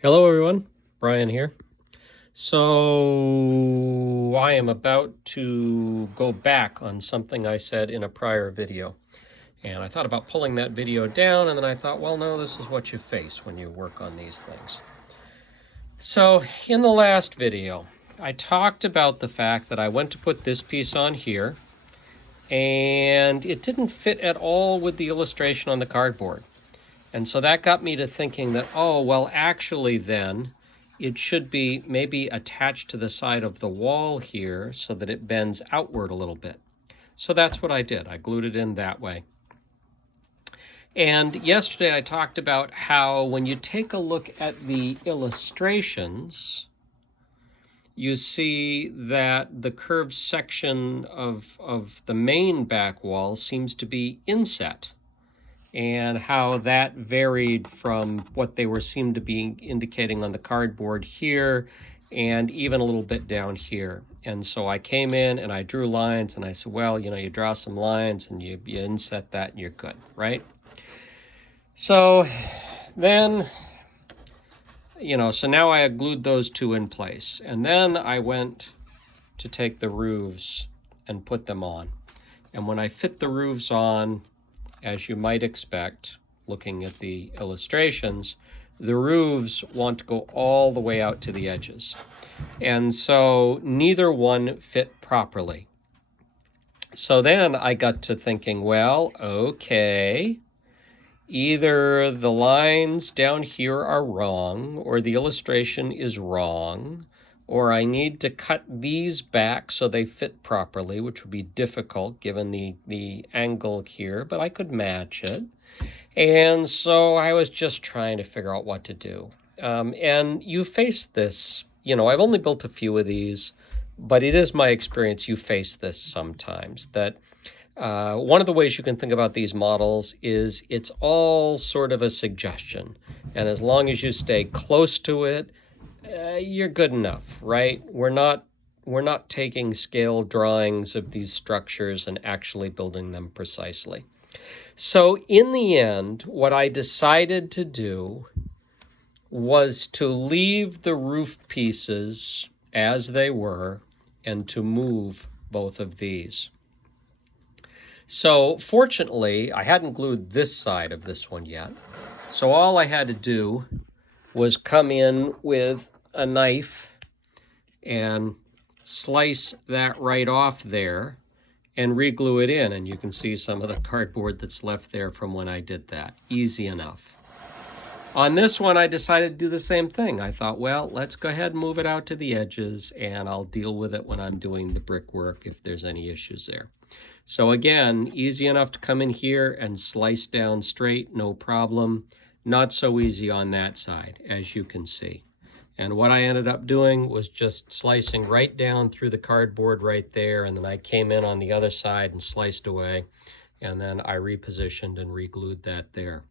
Hello everyone, Brian here. So I am about to go back on something I said in a prior video. And I thought about pulling that video down, and then I thought, well, no, this is what you face when you work on these things. So in the last video, I talked about the fact that I went to put this piece on here, and it didn't fit at all with the illustration on the cardboard. And so that got me to thinking that, oh, well, actually then, it should be maybe attached to the side of the wall here so that it bends outward a little bit. So that's what I did. I glued it in that way. And yesterday I talked about how when you take a look at the illustrations, you see that the curved section of the main back wall seems to be inset, and how that varied from what they seemed to be indicating on the cardboard here and even a little bit down here. And so I came in and I drew lines, and I said, well, you draw some lines and you inset that and you're good, right? So then, so now I had glued those two in place. And then I went to take the roofs and put them on. And when I fit the roofs on, as you might expect, looking at the illustrations, the roofs want to go all the way out to the edges. And so neither one fit properly. So then I got to thinking, well, okay, either the lines down here are wrong, or the illustration is wrong, or I need to cut these back so they fit properly, which would be difficult given the angle here, but I could match it. And so I was just trying to figure out what to do. And you face this, I've only built a few of these, but it is my experience you face this sometimes, that one of the ways you can think about these models is it's all sort of a suggestion. And as long as you stay close to it, you're good enough, right? We're not taking scale drawings of these structures and actually building them precisely. So in the end, what I decided to do was to leave the roof pieces as they were and to move both of these. So fortunately, I hadn't glued this side of this one yet. So all I had to do was come in with a knife and slice that right off there and re-glue it in. And you can see some of the cardboard that's left there from when I did that. Easy enough. On this one, I decided to do the same thing. I thought, well, let's go ahead and move it out to the edges, and I'll deal with it when I'm doing the brickwork if there's any issues there. So again, easy enough to come in here and slice down straight, no problem. Not so easy on that side, as you can see. And what I ended up doing was just slicing right down through the cardboard right there, and then I came in on the other side and sliced away, and then I repositioned and re-glued that there.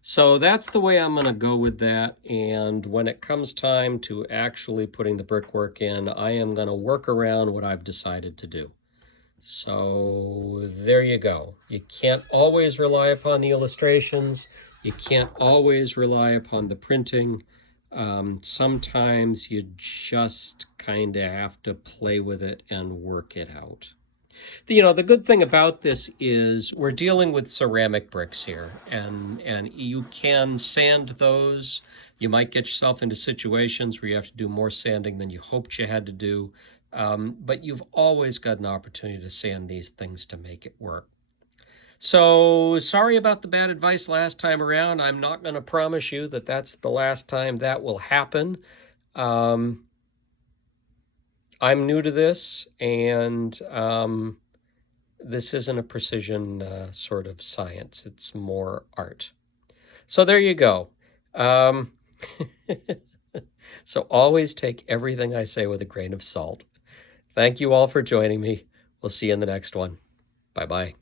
So that's the way I'm going to go with that, and when it comes time to actually putting the brickwork in, I am going to work around what I've decided to do. So there you go. You can't always rely upon the illustrations. You can't always rely upon the printing. Sometimes you just kind of have to play with it and work it out. The good thing about this is we're dealing with ceramic bricks here, and you can sand those. You might get yourself into situations where you have to do more sanding than you hoped you had to do. But you've always got an opportunity to sand these things to make it work. So sorry about the bad advice last time around. I'm not going to promise you that that's the last time that will happen. I'm new to this, and this isn't a precision sort of science. It's more art. So there you go. So always take everything I say with a grain of salt. Thank you all for joining me. We'll see you in the next one. Bye-bye.